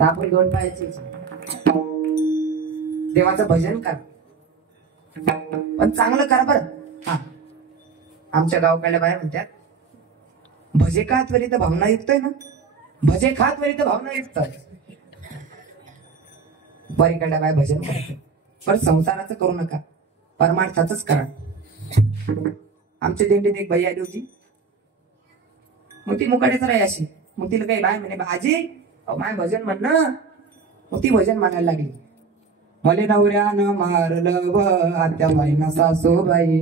तर आपण दोन पायाची देवाचं भजन कर, पण चांगलं करा बरं. हा, आमच्या गावकडल्या बाया म्हणतात भजे खा त्वरित भावना युक्त आहे ना, भजे खा त्वरित भावना युक्त. बरीकडल्या बाया भजन करतात, पण संसाराचं करू नका, परमार्थाच करा. आमच्या दिंडीत एक बाई आली होती, मग ती मुकाट्याच राही अशी. मग तिला काही बाय म्हणे आजी माय भजन म्हण ना. मग ती भजन म्हणायला लागली. मले नवऱ्यानं मारलं व आत्या बाई ना सासूबाई.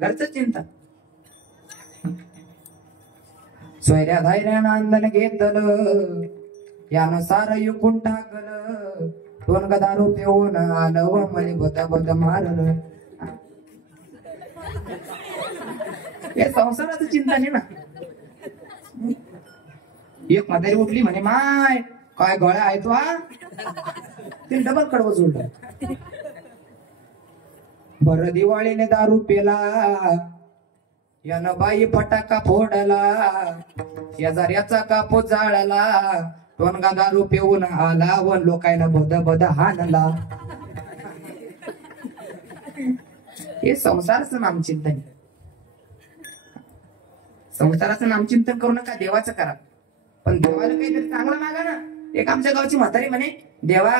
घरच चिंता. सोयऱ्या धायऱ्यानं अंधन घेतलं, यानं सारं युकून टाकलं. 2 गदारू पिऊन आलं व मले बद बद मारलं. हे संसाराचं चिंता नाही ना. एक म्हातारी उठली म्हणे माय काय गळ्या आहे तो, हा तिने डबल कडवं जोडलं. भर दिवाळीने दारू पेला, यानं बाई फटाका फोडला. शेजाऱ्याचा कापूस जाळला, 2 दारू पिऊन आला व लोकांना बद बद हाणला. हे संसाराचं नामचिंतन. संसाराचं नामचिंतन करू नका, देवाचं करा. पण देवाला काहीतरी चांगलं मागा ना. एक आमच्या गावची म्हातारी म्हणे देवा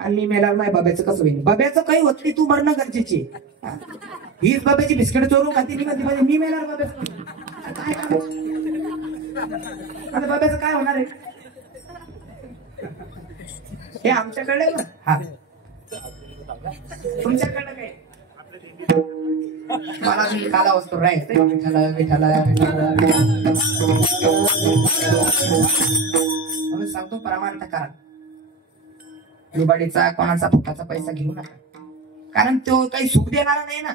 आणि मी मेला नाही बाब्याचं कसं होईल. बाब्याचं काही होत नाही, तू मरणं गरजेची. हीच बाब्याची बिस्किट चोरून खाती म्हणजे मी मेला बाब्याचं काय, आता बाब्याचं काय होणार आहे. हे आमच्याकडे ना. हा, तुमच्याकडे काय मला मी काला वस्तू राहायचं. म्हणून सांगतो परमार्थ करा. लुबाडीचा कोणाचा फुकाचा पैसा घेऊ नका, कारण तो काही सुख देणारा नाही ना.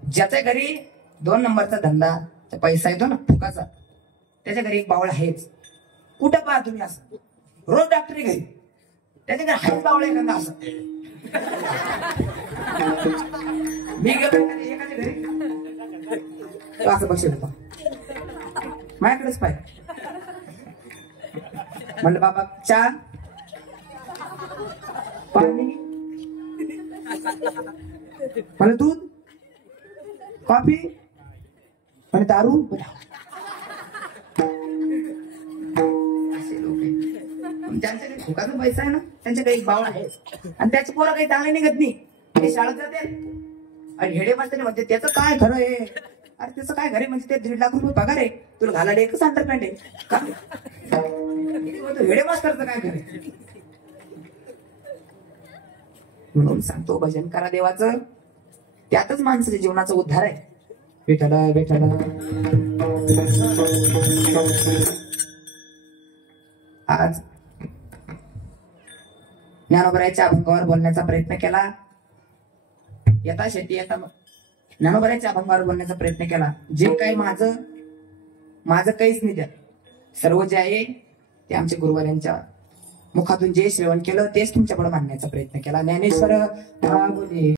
ज्याच्या घरी 2 नंबरचा धंदा पैसा येतो ना फुकाचा, त्याच्या घरी एक बावळ आहेच. कुठं पहा तुम्ही असं रोज डॉक्टरी घरी, त्याच्या घरी आहेच बावळ एखादा असं. मी गेलो एखाद्या घरी असं बसेल माझ्याकडेच पाहिजे. म्हणलं बाबा चहा पाणी, म्हणलं दूध कॉफी, म्हणे दारू. असे लोक ज्यांच्याकडे फुकाचा पैसा आहे ना, त्यांच्याकडे एक बावळ आहे आणि त्याचे पोरं काही चांगले निघत नाही. ते शाळेत जाते आणि हेडे मास्तर म्हणते त्याचं काय खरं आहे. अरे त्याचं काय घरी म्हणजे ते 1.5 लाख रुपये पगार आहे, तुला घालायला एकच अंडरपॅन्ट आहे का. हेडे मास्तरचं काय खरं. म्हणून सांगतो भजन करा देवाचं, त्यातच माणसाच्या जीवनाचा उद्धार आहे. विठ्ठल विठ्ठल. आज ज्ञानोबराच्या अभंगावर बोलण्याचा प्रयत्न केला. येता शेती येता ज्ञानोबराच्या अभंगावर बोलण्याचा प्रयत्न केला. जे काही माझं काहीच नाही, त्यात सर्व जे आहे ते आमच्या गुरुवारांच्या मुखातून जे श्रवण केलं तेच तुमच्याकडे मांडण्याचा प्रयत्न केला. ज्ञानेश्वर बोले.